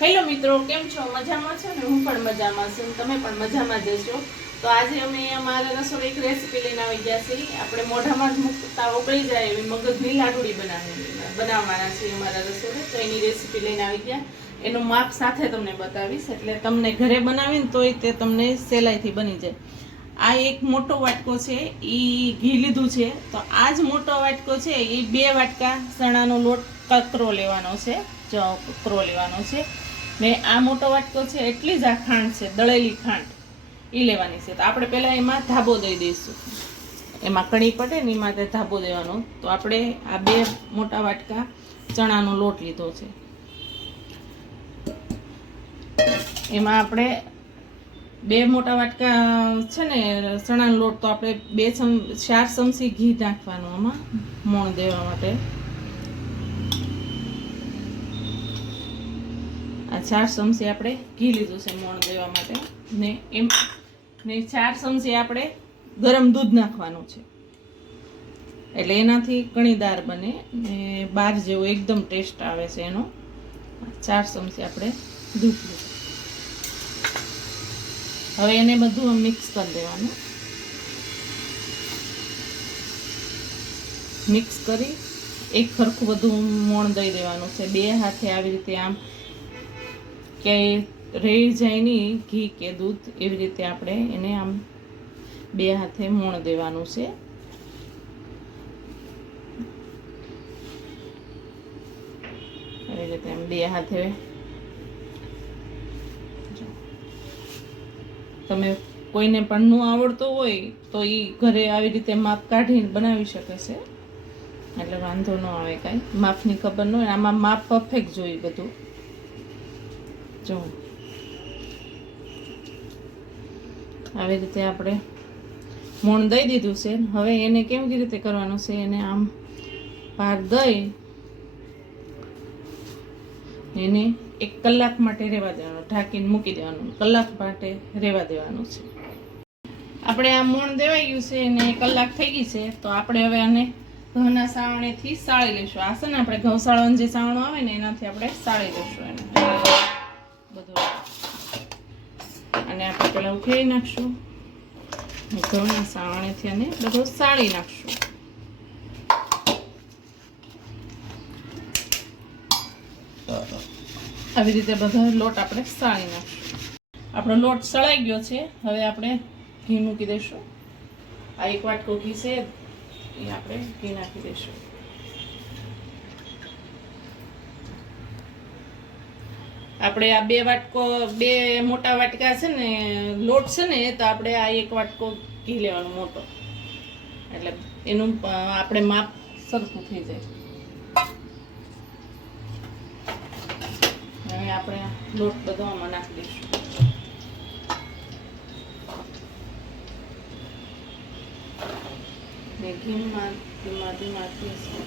Hello મિત્રો, કેમ છો? મજામાં છો ને? હું પણ મજામાં છું, તમે પણ મજામાં જ છો. તો આજે અમે અમારા રસોઈ એક રેસીપી લઈને આવી ગયા છીએ. આપણે મોઢામાં જ મૂકતા ઓગળી જાય એવી મગજની લાડુળી બનાવવાના છીએ અમારા રસોઈ. તો એની રેસીપી લઈને આવી ગયા. એનું માપ સાથે તમને બતાવીશ, એટલે તમને ઘરે બનાવીને તોય તે તમને સહેલાઈથી બની જાય. આ એક મોટો વાટકો છે, એ ઘી લીધું છે. તો આ જ મોટો વાટકો છે એ 2 વાટકા ચણાનો લોટ કકરો લેવાનો છે, કકરો લેવાનો છે. ને આ મોટો વાટકો છે એટલી જ આ ખાંડ છે, દળેલી ખાંડ એ લેવાની છે. તો આપણે પહેલાં એમાં ધાબો દઈ દઈશું. એમાં કણી પટે ને એમાં ધાબો દેવાનો. તો આપણે આ 2 મોટા વાટકા ચણાનો લોટ લીધો છે. એમાં આપણે 2 મોટા વાટકા છે ને ચણાનો લોટ, તો આપણે 4 ચમચી ઘી નાખવાનું આમાં મોણ દેવા માટે. આ 4 ચમચી આપણે ઘી લીધું છે મોણ દેવા માટે. ને 4 ચમચી આપણે ગરમ દૂધ નાખવાનું છે, એટલે એનાથી કણીદાર બને ને બાર જેવો એકદમ ટેસ્ટ આવે છે એનો. 4 ચમચી આપણે દૂધ લીધું. હવે એને બધું મિક્સ કરી દેવાનું. મિક્સ કરી એક સરખું બધું મોણ દઈ દેવાનું છે. 2 હાથે આવી રીતે આમ કે રહી જાય નહીં ઘી કે દૂધ, એવી રીતે આપણે એને આમ 2 હાથે મોણ દેવાનું છે. એવી રીતે આમ 2 હાથે. તમે કોઈને પણ ન આવડતું હોય તો એ ઘરે આવી રીતે માપ કાઢીને બનાવી શકે છે, એટલે વાંધો ન આવે કાંઈ. માપની ખબર ન હોય, આમાં માપ પરફેક્ટ જોઈએ બધું. જો આવી રીતે આપણે મોણ દઈ દીધું છે. હવે એને કેવી રીતે કરવાનું છે, એને આમ ભાગ દઈ એને 1 કલાક માટે રહેવા દેવાનું, ઢાંકીને મૂકી દેવાનું. કલાક માટે રહેવા દેવાનું છે. આપણે આ મોણ દેવાઈ ગયું છે અને 1 કલાક થઈ ગઈ છે. તો આપણે હવે આને ઘઉંના સાવણેથી સાળી લઈશું. આ છે ને આપણે ઘઉં સાળવાનો જે સાવણો આવે ને એનાથી આપણે સાળી લઈશું એને બધું. અને આપણે પેલા ઉખેરી નાખશું, ઘઉંના સાવણેથી અને બધું સાળી નાખશું. આવી રીતે બધો લોટ આપણે સાળી નાખશું. આપણો લોટ સળાઈ ગયો છે. હવે આપણે ઘી મૂકી દઈશું. આ 1 વાટકો ઘી છે એ આપણે ઘી નાખી દઈશું. આપણે આ 2 મોટા વાટકા છે ને લોટ છે ને, તો આપણે આ 1 વાટકો ઘી લેવાનું મોટો, એટલે એનું આપણે માપ સરખું થઈ જાય. હવે આપણે લોટ બધો આમાં નાખી દઈશું. ને ઘીમાં ધીમાથી નાખી દઈશું.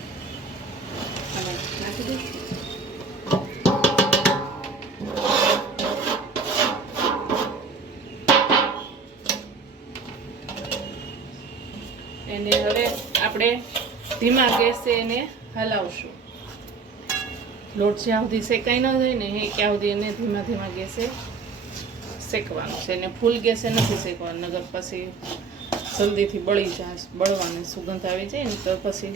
એને હવે આપણે ધીમા ગેસે એને હલાવશું. લોટ જ્યાં સુધી શેકાઈ ન જાય ને ત્યાં સુધી એને ધીમા ગેસે શેકવાનું છે. એને ફૂલ ગેસે નથી શેકવાનું, નગર પછી જલ્દીથી બળી જાય, બળવાની સુગંધ આવી જાય ને તો પછી.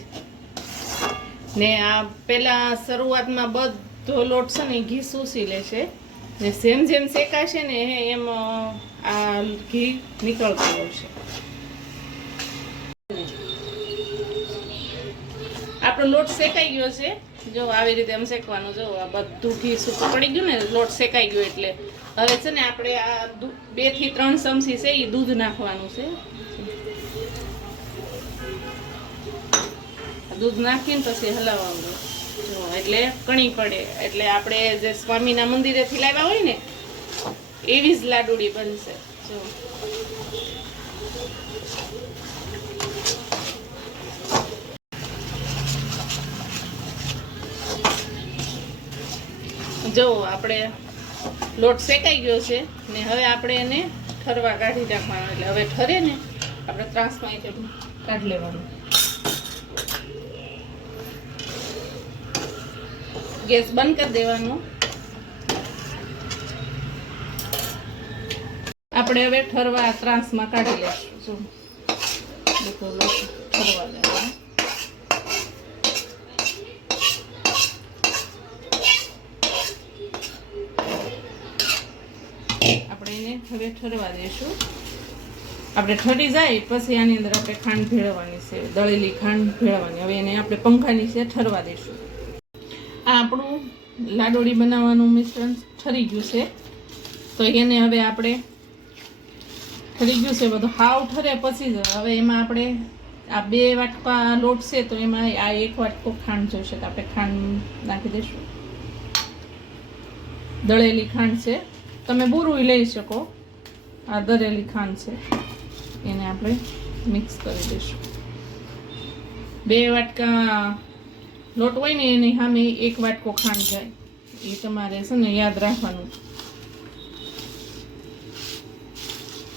ને આ પહેલાં શરૂઆતમાં બધો લોટ છે ને ઘી સૂસી લેશે, ને જેમ શેકાશે ને એમ આ ઘી નીકળતું આવશે. આપણો લોટ શેકાઈ ગયો છે. જો આવી રીતે એમ શેકવાનું. જો આ બધું ઘી સૂકું પડી ગયું ને, લોટ શેકાઈ ગયો. એટલે હવે છે ને આપણે આ 2 થી 3 ચમચી છે એ દૂધ નાખવાનું છે. દૂધ નાખીને પછી હલાવવાનું. જો એટલે કણી પડે, એટલે આપણે જે સ્વામીના મંદિરેથી લાવ્યા હોય ને એવી જ લાડુળી બનશે. જો આપણે લોટ શેકાઈ ગયો છે ને હવે આપણે એને ઠરવા કાઢી નાખવાનો. એટલે હવે ઠરે ને આપણે ત્રાસમાં કાઢી લેવાનું. ગેસ બંધ કરી દેવાનો. આપણે હવે ઠરવા ત્રાસમાં કાઢી લઈશું. જો બધો લોટ ઠરવા દેવાનો. આપણે એને હવે ઠરવા દઈશું. આપણે ઠરી જાય પછી આની અંદર આપણે ખાંડ ભેળવવાની છે, દળેલી ખાંડ ભેળવવાની. હવે એને આપણે પંખાની છે ઠરવા દઈશું. આ આપણું લાડોળી બનાવવાનું મિશ્રણ ઠરી ગયું છે. તો એને હવે આપણે ઠરી ગયું છે બધું હાવ ઠરે પછી જ હવે એમાં આપણે આ 2 વાટકા લોટ છે તો એમાં આ 1 વાટકો ખાંડ જોઈશે. તો આપણે ખાંડ નાખી દઈશું. દળેલી ખાંડ છે, તમે બુરું લઈ શકો. આ દળેલી ખાંડ છે એને આપણે મિક્સ કરી દઈશું. 2 વાટકા લોટ હોય ને એની સામે 1 વાટકો ખાંડ જાય એ તમારે છે ને યાદ રાખવાનું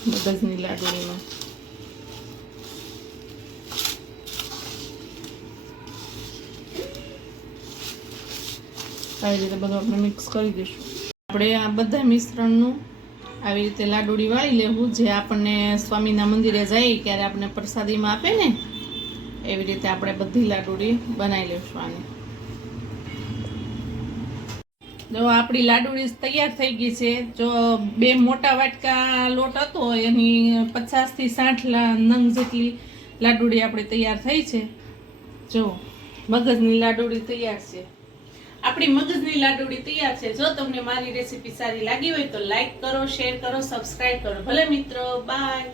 મગજની લાડુળીમાં. આવી રીતે બધું આપણે મિક્સ કરી દઈશું. આપણે આ બધા મિશ્રણનું આવી રીતે લાડુળી વાળી લેવું, જે આપણને સ્વામીના મંદિરે જાય ત્યારે આપણે પ્રસાદીમાં આપે ને એવી રીતે આપણે બધી લાડુળી બનાવી લઈશું. આને જો આપણી લાડુળી તૈયાર થઈ ગઈ છે. જો 2 મોટા વાટકા લોટ હતો એની 50 થી 60 નંગ જેટલી લાડુળી આપણી તૈયાર થઈ છે. જો મગજની લાડુળી તૈયાર છે. આપણી મગજની લાડુળી તૈયાર છે. જો તમને મારી રેસીપી સારી લાગી હોય તો લાઈક કરો, શેર કરો, સબસ્ક્રાઇબ કરો. ભલે મિત્રો, બાય.